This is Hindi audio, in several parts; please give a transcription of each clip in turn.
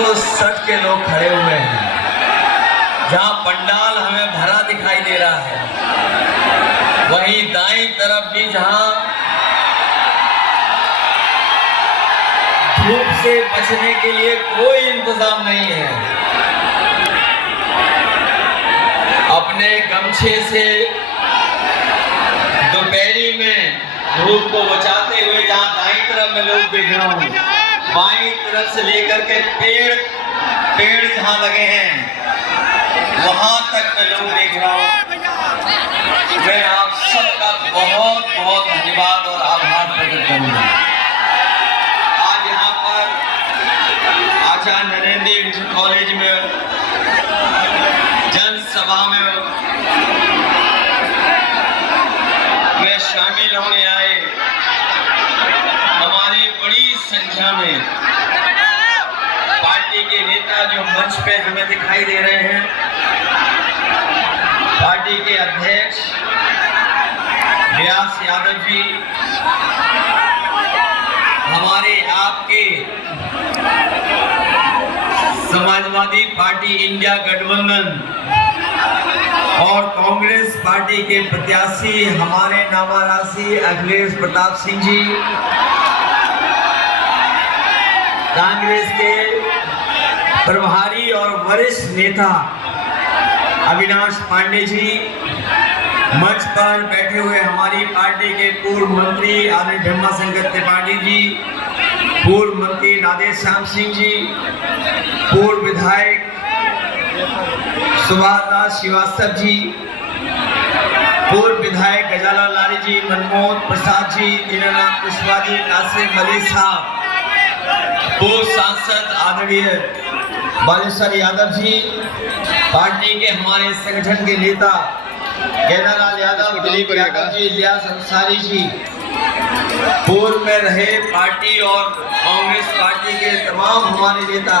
बिल्कुल सच के लोग खड़े हुए हैं। जहां पंडाल हमें भरा दिखाई दे रहा है, वहीं दाईं तरफ भी जहां धूप से बचने के लिए कोई इंतजाम नहीं है, अपने गमछे से दोपहरी में धूप को बचाते हुए जहां दाईं तरफ में लोग देख रहा हूं, बाईं तरफ से लेकर के पेड़ जहां लगे हैं वहां तक मैं लोग देख रहा हूं। मैं आप सबका बहुत बहुत धन्यवाद और आभार प्रकट करूंगा। आज यहाँ पर आचार्य नरेंद्र इंटर कॉलेज में जनसभा में मैं शामिल होने आए हमारी बड़ी संख्या में पार्टी के नेता जो मंच पे हमें दिखाई दे रहे हैं, पार्टी के अध्यक्ष व्यास यादव जी, हमारे आपके समाजवादी पार्टी इंडिया गठबंधन और कांग्रेस पार्टी के प्रत्याशी हमारे नामारासी अखिलेश प्रताप सिंह जी, कांग्रेस के प्रभारी और वरिष्ठ नेता अविनाश पांडे जी, मंच पर बैठे हुए हमारी पार्टी के पूर्व मंत्री आदरणीय भीमाशंकर त्रिपाठी जी, पूर्व मंत्री राधे श्याम सिंह जी, पूर्व विधायक सुभाष दास श्रीवास्तव जी, पूर्व विधायक गजालाल लारी जी, मनमोहन प्रसाद जी, दीनानाथ कुशवाहा जी, कासिम मलिक साहब, पूर्व सांसद आदरणीय बालेश्वर यादव जी, पार्टी के हमारे संगठन के नेता केदारलाल यादव, दिलीप यादव जी, इलियास अंसारी जी, पूर्व में रहे पार्टी और कांग्रेस पार्टी के तमाम हमारे नेता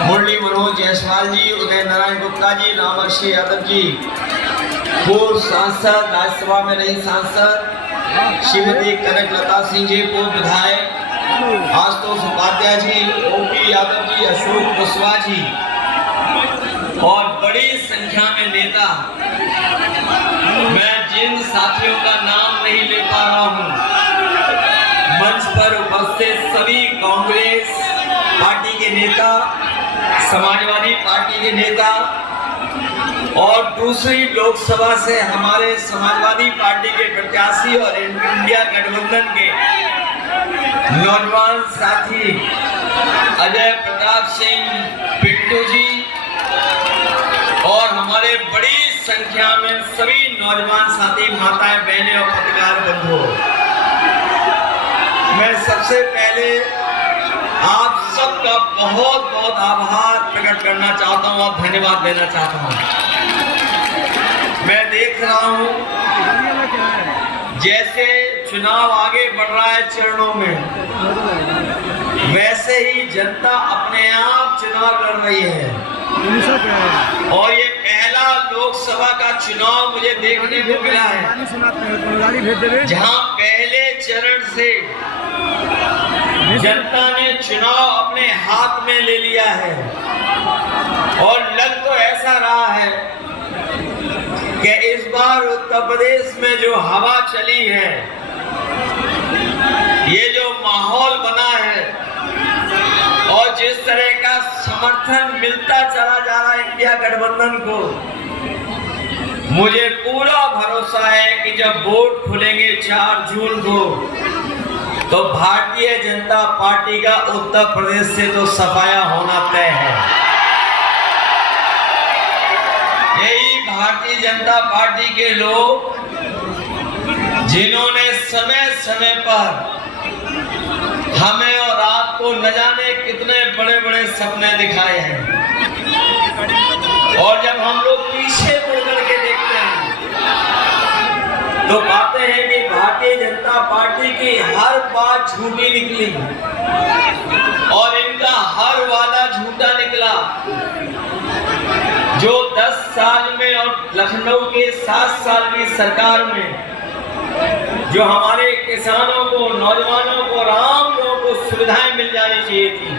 मुरली मनोज जायसवाल जी, उदय नारायण गुप्ता जी, रामर्षि यादव जी, पूर्व सांसद, राज्यसभा में रही सांसद श्रीमती कनकलता सिंह जी, पूर्व विधायक आशुतोष उपाध्याय जी, ओपी यादव जी, अशोक कुशवाहा जी और बड़ी संख्या में नेता। मैं जिन साथियों का नाम नहीं ले पा रहा हूं, मंच पर उपस्थित सभी कांग्रेस पार्टी के नेता, समाजवादी पार्टी के नेता और दूसरी लोकसभा से हमारे समाजवादी पार्टी के प्रत्याशी और इंडिया गठबंधन के नौजवान साथी अजय प्रताप सिंह पिट्टू जी और हमारे बड़ी संख्या में सभी नौजवान साथी, माताएं, बहनें और पत्रकार बंधुओं, मैं सबसे पहले आप सबका बहुत बहुत आभार प्रकट करना चाहता हूं और धन्यवाद देना चाहता हूं। मैं देख रहा हूं जैसे चुनाव आगे बढ़ रहा है चरणों में, वैसे ही जनता अपने आप चुनाव लड़ रही है और ये पहला लोकसभा का चुनाव मुझे देखने को मिला है जहां पहले चरण से जनता ने चुनाव अपने हाथ में ले लिया है और लग तो ऐसा रहा है कि इस बार उत्तर प्रदेश में जो हवा चली है, ये जो माहौल बना है और जिस तरह का समर्थन मिलता चला जा रहा है इंडिया गठबंधन को, मुझे पूरा भरोसा है कि जब वोट खुलेंगे 4 जून को, तो भारतीय जनता पार्टी का उत्तर प्रदेश से तो सफाया होना तय है। यही भारतीय जनता पार्टी के लोग जिन्होंने समय समय पर हमें और आपको न जाने कितने बड़े बड़े सपने दिखाए हैं और जब हम लोग पीछे मुड़ करके देखते हैं तो पाते हैं कि भारतीय जनता पार्टी की हर बात झूठी निकली और इनका हर वादा झूठा निकला। जो 10 साल में और लखनऊ के 7 साल की सरकार में जो हमारे किसानों को, नौजवानों को, आम लोगों को सुविधाएं मिल जानी चाहिए थी,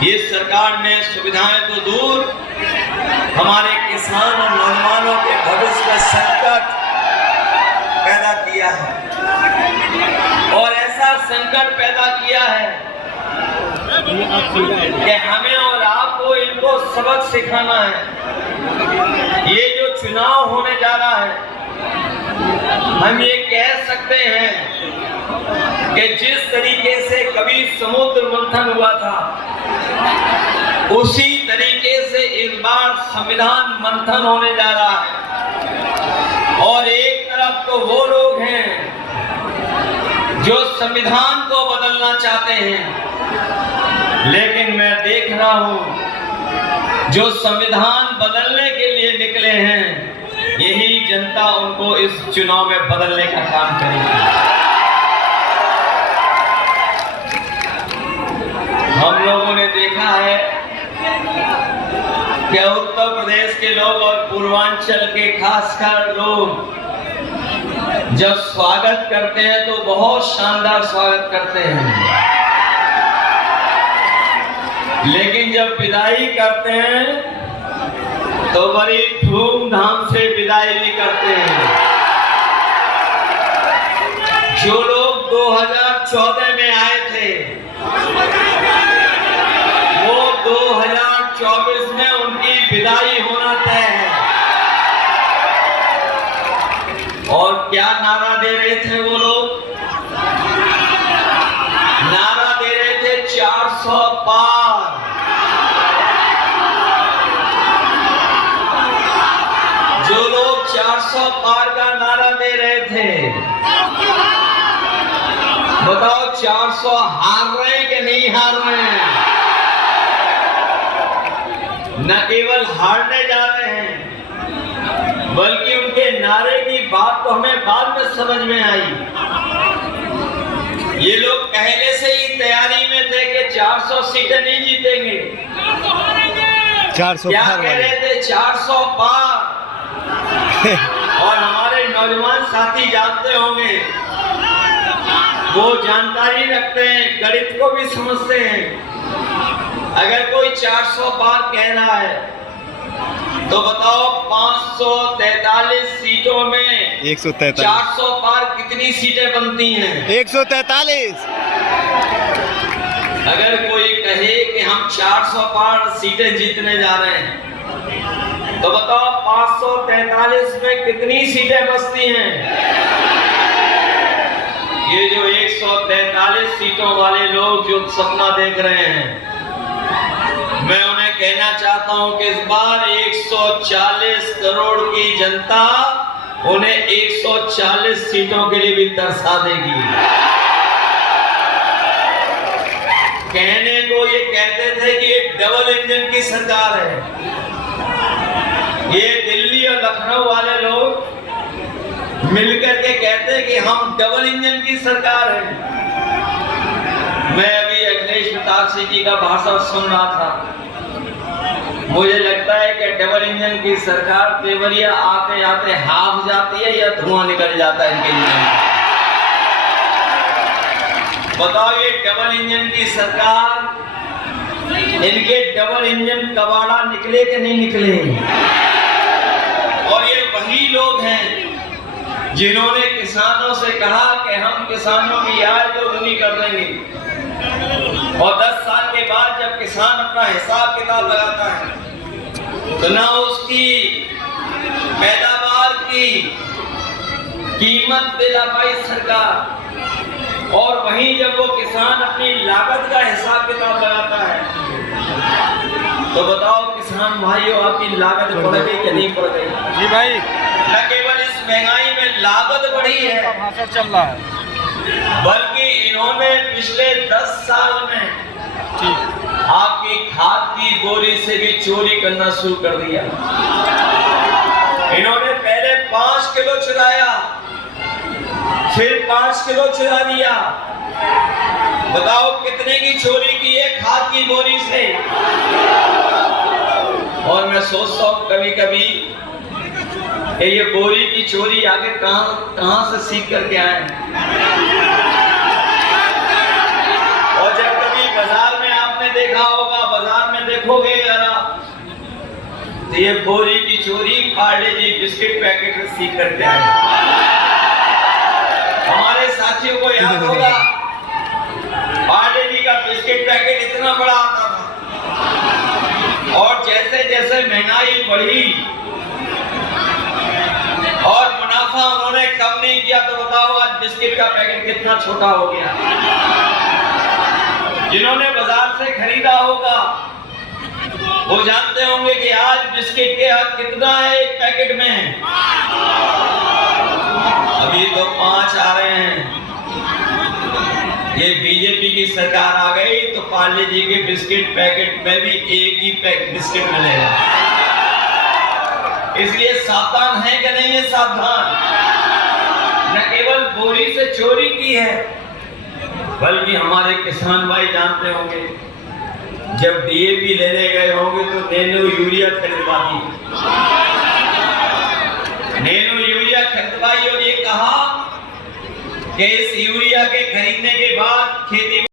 ये सरकार ने सुविधाएं तो दूर, हमारे किसान और नौजवानों के भविष्य का संकट पैदा किया है। और ऐसा संकट पैदा किया है कि हमें और आपको इनको सबक सिखाना है। ये जो चुनाव होने जा रहा है, हम ये कह सकते हैं कि जिस तरीके से कभी समुद्र मंथन हुआ था, उसी तरीके से इस बार संविधान मंथन होने जा रहा है। और एक तरफ तो वो लोग हैं जो संविधान को बदलना चाहते हैं, लेकिन मैं देख रहा हूं जो संविधान बदलने के लिए निकले हैं, यही जनता उनको इस चुनाव में बदलने का काम करेगी। हम लोगों ने देखा है कि उत्तर प्रदेश के लोग और पूर्वांचल के खासकर लोग जब स्वागत करते हैं तो बहुत शानदार स्वागत करते हैं, लेकिन जब विदाई करते हैं तो बड़ी धूमधाम से विदाई भी करते हैं। जो लोग 2014 में आए थे, वो 2024 में उनकी विदाई होना तय है। और क्या नारा दे रहे थे वो लोग? नारा दे रहे थे 400 पार। जो लोग 400 पार का नारा दे रहे थे, बताओ 400 हार रहे हैं कि नहीं हार रहे हैं? न केवल हारने जा रहे हैं, बल्कि उनके नारे की बात तो हमें बाद में समझ में आई। ये लोग पहले से ही तैयारी में थे कि 400 सीटें नहीं जीतेंगे। 400 क्या कह रहे थे? 400 पार। और हमारे नौजवान साथी जानते होंगे, वो जानकारी रखते हैं, गणित को भी समझते हैं। अगर कोई 400 पार कह रहा है तो बताओ 543 सीटों में 143 400 पार कितनी सीटें बनती हैं? 143। अगर कोई कहे कि हम 400 पार सीटें जीतने जा रहे हैं, तो बताओ 543 में कितनी सीटें बचती हैं? ये जो 143 सीटों वाले लोग जो सपना देख रहे हैं, मैं उन्हें कहना चाहता हूं कि इस बार 140 करोड़ की जनता उन्हें 140 सीटों के लिए भी तरसा देगी। कहने को ये कहते थे कि ये डबल इंजन की सरकार है। ये दिल्ली और लखनऊ वाले लोग मिलकर के कहते हैं कि हम डबल इंजन की सरकार है। मैं अभी अखिलेश प्रताप जी का भाषण सुन रहा था, मुझे लगता है कि डबल इंजन की सरकार देवरिया आते आते हाफ जाती है या धुआं निकल जाता है इनके इंजन। बताओ ये डबल इंजन की सरकार, इनके डबल इंजन कबाड़ा निकले कि नहीं निकले? और ये वही लोग हैं जिन्होंने किसानों से कहा कि हम किसानों की आय तो दुनी कर देंगे, और 10 साल के बाद जब किसान अपना हिसाब किताब लगाता है तो ना उसकी पैदावार की कीमत दिला पाई सरकार, और वहीं जब वो किसान अपनी लागत का हिसाब किताब लगाता है तो बताओ किसान भाइयों, आपकी लागत बढ़ गई कि नहीं बढ़ गई? जी भाई, न केवल इस महंगाई में लागत बढ़ी है, चल रहा है, बल्कि इन्होंने पिछले 10 साल में आपकी खाद की बोरी से भी चोरी करना शुरू कर दिया। इन्होंने पहले 5 किलो चुराया, फिर 5 किलो चुरा दिया। बताओ कितने की चोरी की है खाद की बोरी से? और मैं सोचता हूँ कभी कभी ये बोरी की चोरी आगे कहां से सीख करके आए। और जब कभी बाजार में आपने देखा होगा, ये बोरी की चोरी पार्ले जी बिस्किट पैकेट में सीख करते आए। हमारे साथियों को याद होगा पार्ले जी का बिस्किट पैकेट इतना बड़ा आता था, और जैसे जैसे महंगाई बढ़ी और मुनाफा उन्होंने कम नहीं किया, तो बताओ आज बिस्किट का पैकेट कितना छोटा हो गया। जिन्होंने बाजार से खरीदा होगा वो जानते होंगे कि आज बिस्किट के हक कितना है एक पैकेट में। अभी तो 5 आ रहे हैं। ये बीजेपी की सरकार आ गई तो पार्ले जी के बिस्किट पैकेट में भी एक ही बिस्किट मिलेगा। इसलिए सावधान है कि नहीं है? सावधान। न केवल बोरी से चोरी की है, बल्कि हमारे किसान भाई जानते होंगे जब डीएपी लेने गए होंगे तो नैनो यूरिया खरीदवा दी। नैनो यूरिया खरीदवाई और ये कहा कि इस यूरिया के खरीदने के बाद खेती